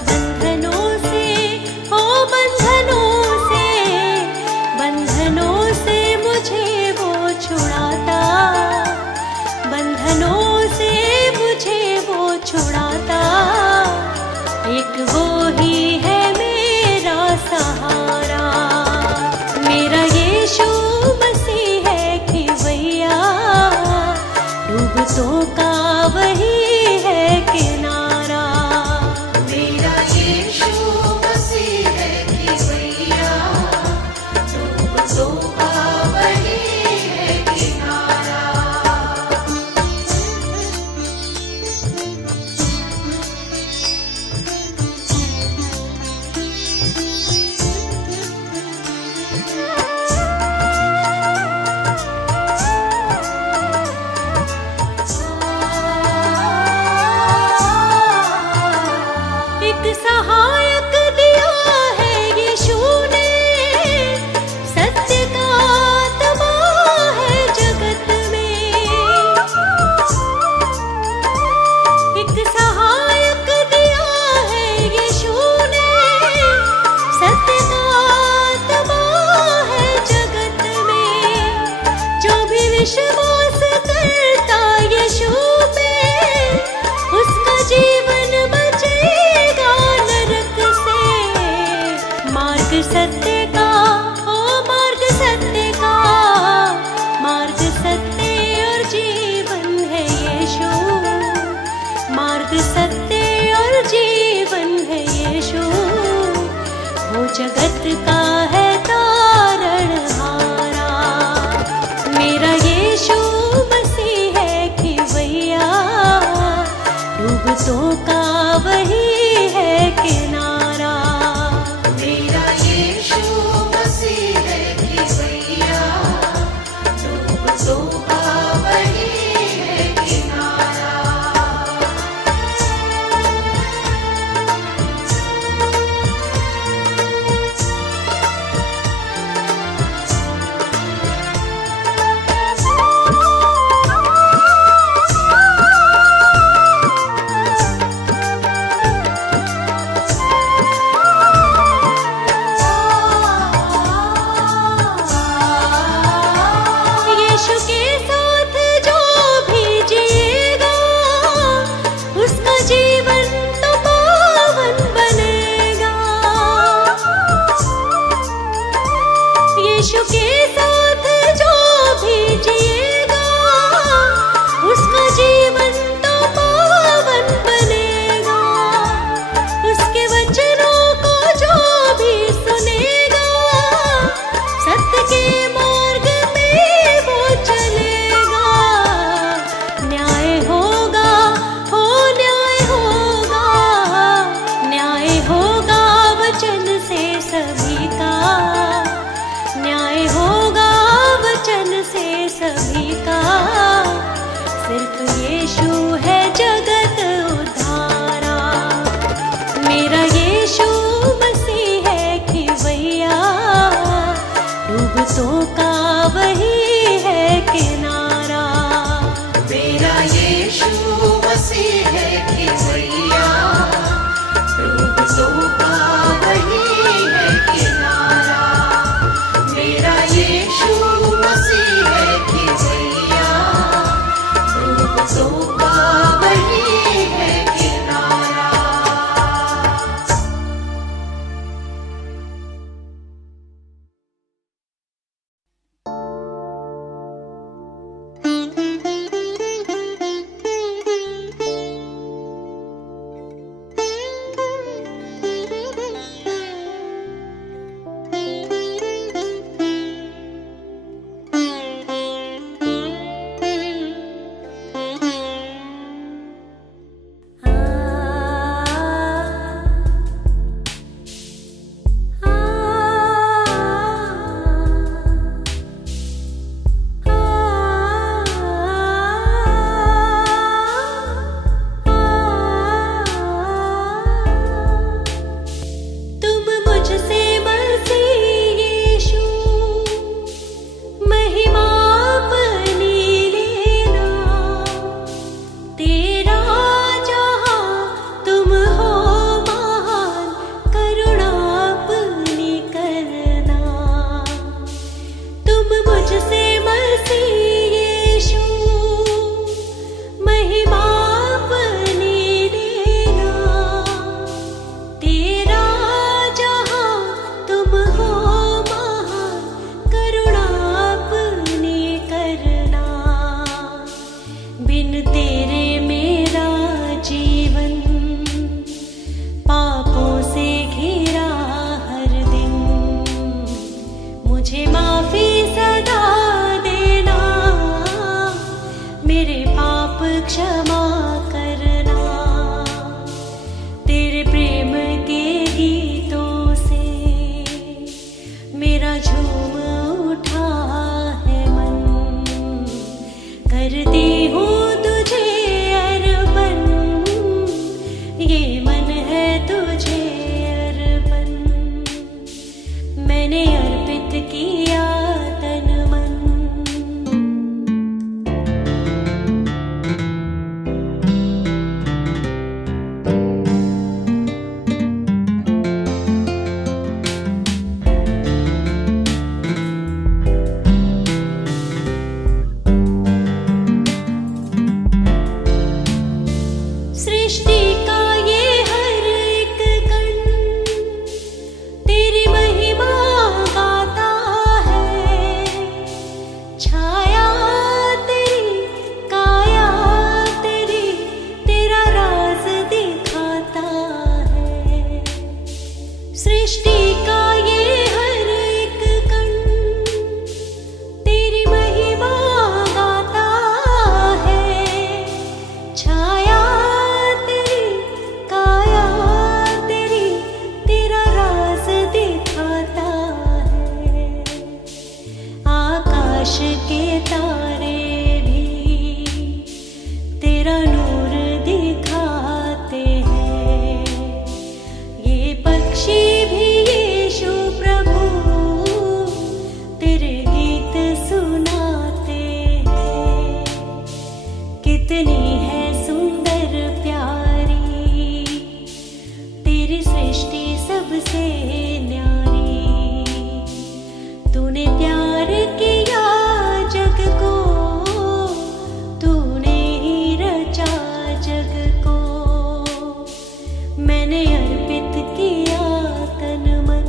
बंधनों से, ओ बंधनों से, बंधनों से मुझे वो छुड़ाता, बंधनों से मुझे वो छुड़ाता। एक वो ही है मेरा सहारा, मेरा यीशु मसीह है खिवैया। डूबतों का वही है किनारा, मेरा यीशु मसीह है खिवैया, डूबतों का वही है किनारा। एक सहायक दिया है यीशु ने, सत्य का आत्मा है जगत में। एक सहायक दिया है यीशु ने, सत्य का आत्मा है जगत में। जो भी विश्वास करता यीशु पे, उसका जीवन बचेगा नरक से। मार्ग सत्य का, ओ मार्ग सत्य का, मार्ग सत्य और जीवन है यीशु। मार्ग सत्य और जीवन है यीशु। वो जगत का है तारणहारा, मेरा यीशु मसीह है खिवैया। डूबतों का वही है किनारा, सृष्टि का ये हर एक कण तेरी महिमा गाता है। छाया तेरी, काया तेरी, तेरा राज दिखाता है। आकाश के तारे भी तेरा नूर दिखाते हैं। ये पक्षी भी यीशु प्रभु तेरे गीत सुनाते हैं। कितनी है सुंदर प्यारी तेरी सृष्टि सबसे न्यारी। तूने प्यार किया जग को, तूने ही रचा जग को। मैंने अर्पित किया तन मन।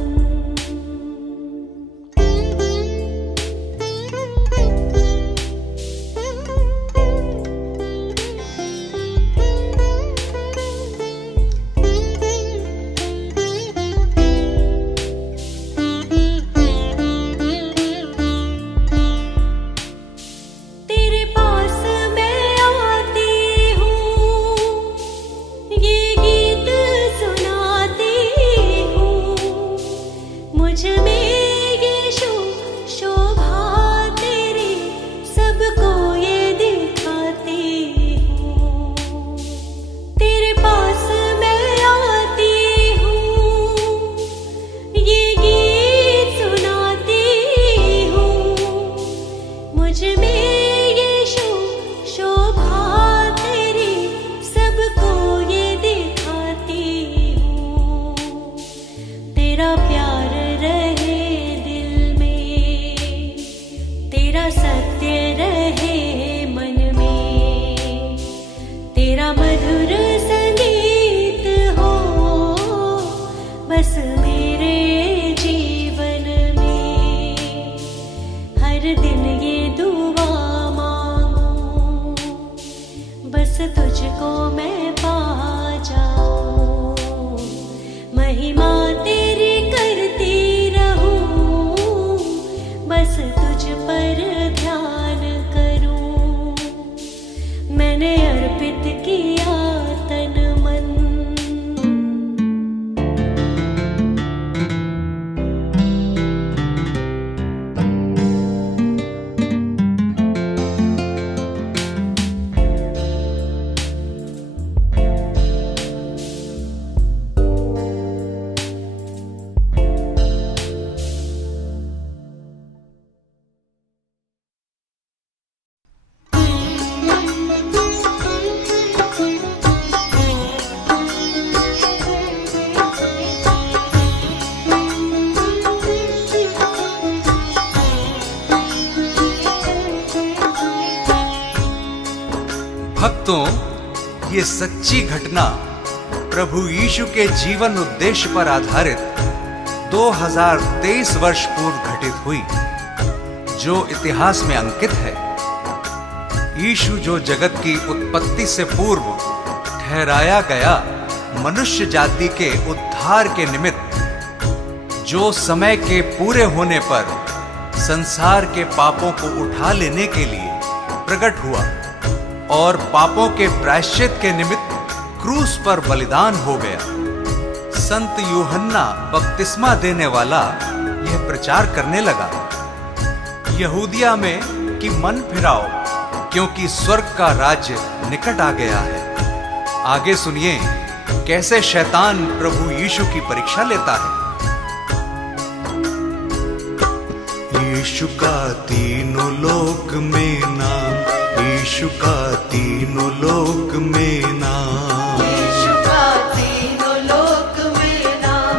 तेरे पास मैं आती हूँ, ये गीत सुनाती हूँ। मुझ में यीशु शोभा तेरी, सबको ये दिखाती हूँ। तेरे पास मैं आती हूँ, ये गीत सुनाती हूँ। मुझ में यीशु शोभा तेरी, सबको ये दिखाती हूँ। तेरा प्यार रहे दिल में, तेरा सत्य रहे मन में। तेरा मधुर संगीत हो बस मेरे जीवन में। हर दिन ये दुआ मांगूं, बस तुझको मैं पा जाऊं। महिमा तेरी करती रहूं, बस तुझ पर ध्यान करूं। मैंने अर्पित किया तन मन। भक्तों, ये सच्ची घटना प्रभु यीशु के जीवन उद्देश्य पर आधारित 2023 वर्ष पूर्व घटित हुई, जो इतिहास में अंकित है। यीशु जो जगत की उत्पत्ति से पूर्व ठहराया गया मनुष्य जाति के उद्धार के निमित्त, जो समय के पूरे होने पर संसार के पापों को उठा लेने के लिए प्रकट हुआ और पापों के प्रायश्चित के निमित्त क्रूस पर बलिदान हो गया। संत यूहन्ना बपतिस्मा देने वाला यह प्रचार करने लगा, यहूदिया में कि मन फिराओ, क्योंकि स्वर्ग का राज्य निकट आ गया है। आगे सुनिए कैसे शैतान प्रभु यीशु की परीक्षा लेता है। यीशु का तीनों लोक में नाम, यीशु का तीनों लोक में नाम। यीशु का तीनों लोक में नाम,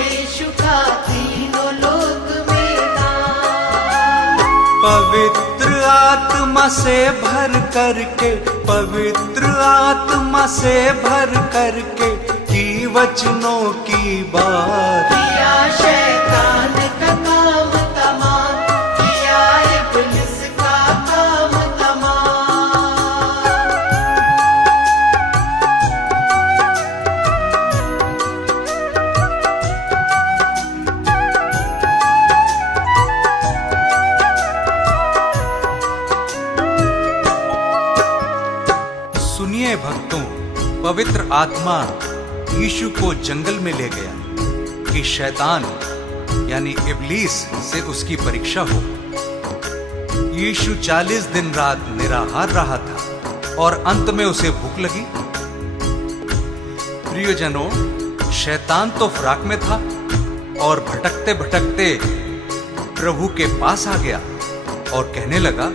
यीशु का तीनों लोक में नाम। पवित्र आत्मा से भर करके, पवित्र आत्मा से भर करके की वचनों की बात। किया शैतान का काम तमाम, किया इब्लिस का काम तमाम। पवित्र आत्मा यीशु को जंगल में ले गया कि शैतान यानी इब्लीस से उसकी परीक्षा हो। यीशु 40 दिन रात निराहार रहा था और अंत में उसे भूख लगी। प्रियजनों, शैतान तो फ्राक में था और भटकते भटकते प्रभु के पास आ गया और कहने लगा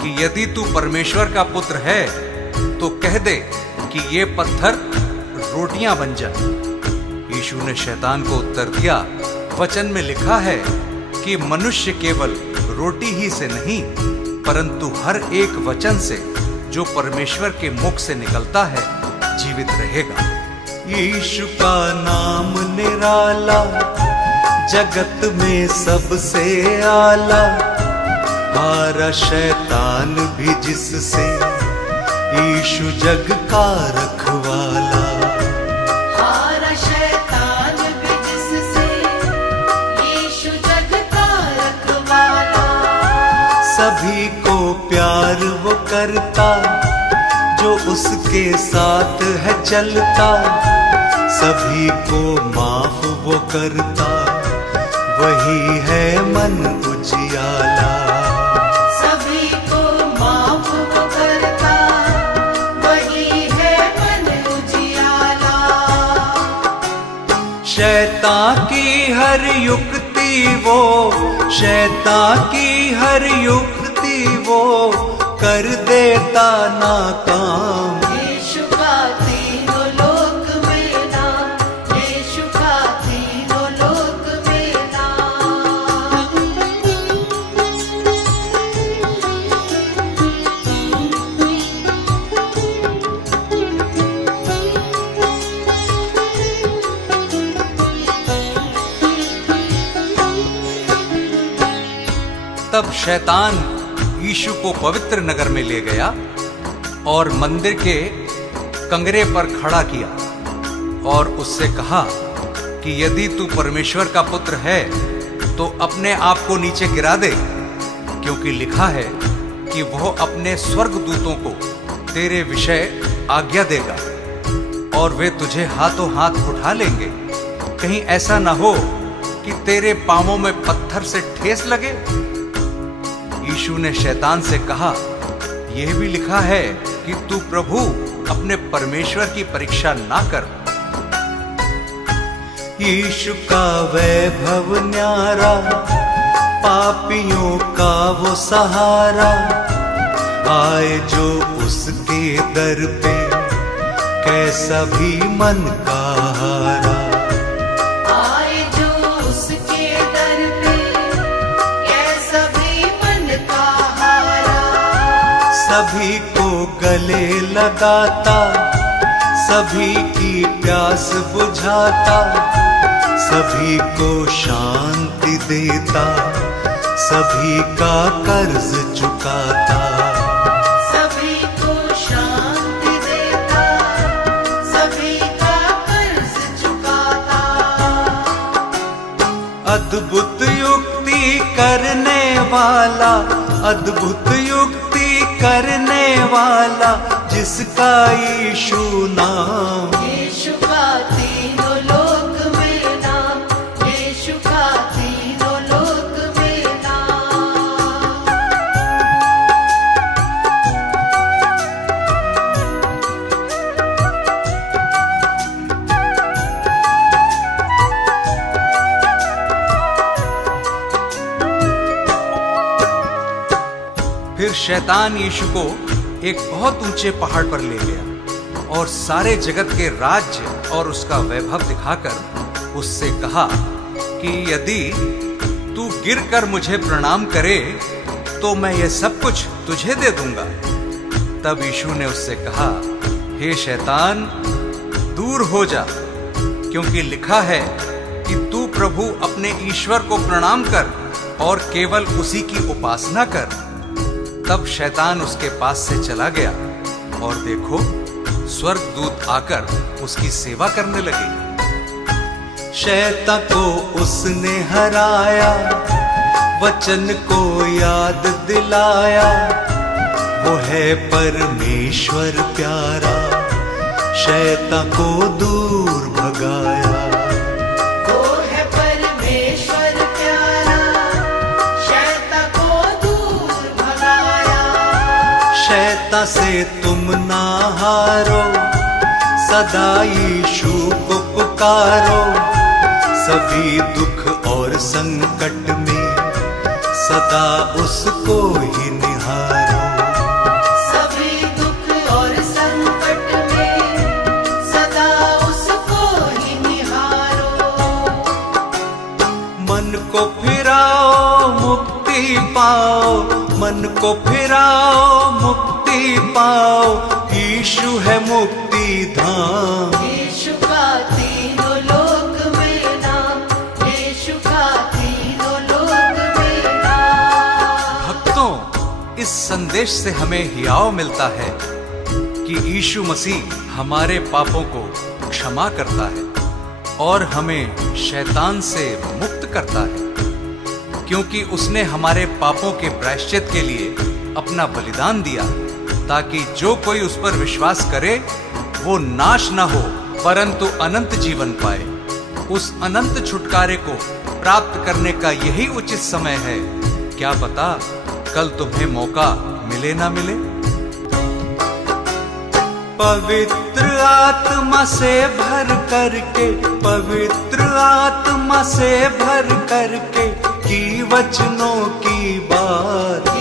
कि यदि तू परमेश्वर का पुत्र है तो कह दे कि ये पत्थर रोटियां बन जाए। यीशु ने शैतान को उत्तर दिया, वचन में लिखा है कि मनुष्य केवल रोटी ही से नहीं परंतु हर एक वचन से जो परमेश्वर के मुख से निकलता है जीवित रहेगा। यीशु का नाम निराला, जगत में सबसे आला, हारा शैतान भी जिससे, यीशु जग का रखवाला। हारा शैतान भी जिससे, यीशु जग का रखवाला। सभी को प्यार वो करता जो उसके साथ है चलता, सभी को माफ वो करता वही है मन उजियाला। सभी को माफ वो करता वही है मन उजियाला। शैतान की हर युक्ति वो, शैतान की हर युक्ति वो कर देता नाकाम। यीशु का तीनों लोक में नाम, यीशु का तीनों लोक में नाम। तब शैतान यीशु को पवित्र नगर में ले गया और मंदिर के कंगरे पर खड़ा किया और उससे कहा कि यदि तू परमेश्वर का पुत्र है तो अपने आप को नीचे गिरा दे, क्योंकि लिखा है कि वह अपने स्वर्गदूतों को तेरे विषय आज्ञा देगा और वे तुझे हाथों हाथ उठा लेंगे, कहीं ऐसा ना हो कि तेरे पांवों में पत्थर से ठेस लगे। यीशु ने शैतान से कहा, यह भी लिखा है कि तू प्रभु अपने परमेश्वर की परीक्षा ना कर। यीशु का वैभव न्यारा, पापियों का वो सहारा, आए जो उसके दर पे कैसा भी मन का हारा। आए जो उसके दर पे कैसा भी मन का हारा। सभी को गले लगाता, सभी की प्यास बुझाता, सभी को शांति देता, सभी का कर्ज चुकाता। सभी को शांति देता, सभी का कर्ज चुकाता। अद्भुत युक्ति करने वाला, अद्भुत युक्ति करने वाला, जिसका यीशु नाम। यीशु का तीनों लोक में नाम, यीशु का तीनों लोक में नाम। फिर शैतान यीशु को एक बहुत ऊंचे पहाड़ पर ले गया और सारे जगत के राज्य और उसका वैभव दिखाकर उससे कहा कि यदि तू गिरकर मुझे प्रणाम करे तो मैं ये सब कुछ तुझे दे दूंगा। तब यीशु ने उससे कहा, हे शैतान, दूर हो जा, क्योंकि लिखा है कि तू प्रभु अपने ईश्वर को प्रणाम कर और केवल उसी की उपासना कर। तब शैतान उसके पास से चला गया और देखो, स्वर्गदूत आकर उसकी सेवा करने लगे। शैतान को उसने हराया, वचन को याद दिलाया, वो है परमेश्वर प्यारा, शैतान को दूर भगाया। वो है परमेश्वर प्यारा, शैतान को दूर भगाया। शैतान से तुम ना हारो, सदा यीशु को पुकारो। सभी दुख और संकट में सदा उसको ही निहारो। सभी दुख और संकट में सदा उसको ही निहारो। मन को फिराओ मुक्ति पाओ, मन को फिराओ मुक्ति पाओ। यीशु है मुक्ति धाम। यीशु का तीनों लोक में नाम, यीशु का तीनों लोक में नाम। भक्तों, इस संदेश से हमें हियाव मिलता है कि यीशु मसीह हमारे पापों को क्षमा करता है और हमें शैतान से मुक्त करता है, क्योंकि उसने हमारे पापों के प्रायश्चित के लिए अपना बलिदान दिया, ताकि जो कोई उस पर विश्वास करे वो नाश न हो परंतु अनंत जीवन पाए। उस अनंत छुटकारे को प्राप्त करने का यही उचित समय है। क्या पता कल तुम्हें मौका मिले ना मिले। पवित्र आत्मा से भर करके, पवित्र आत्मा से भर करके की वचनों की बात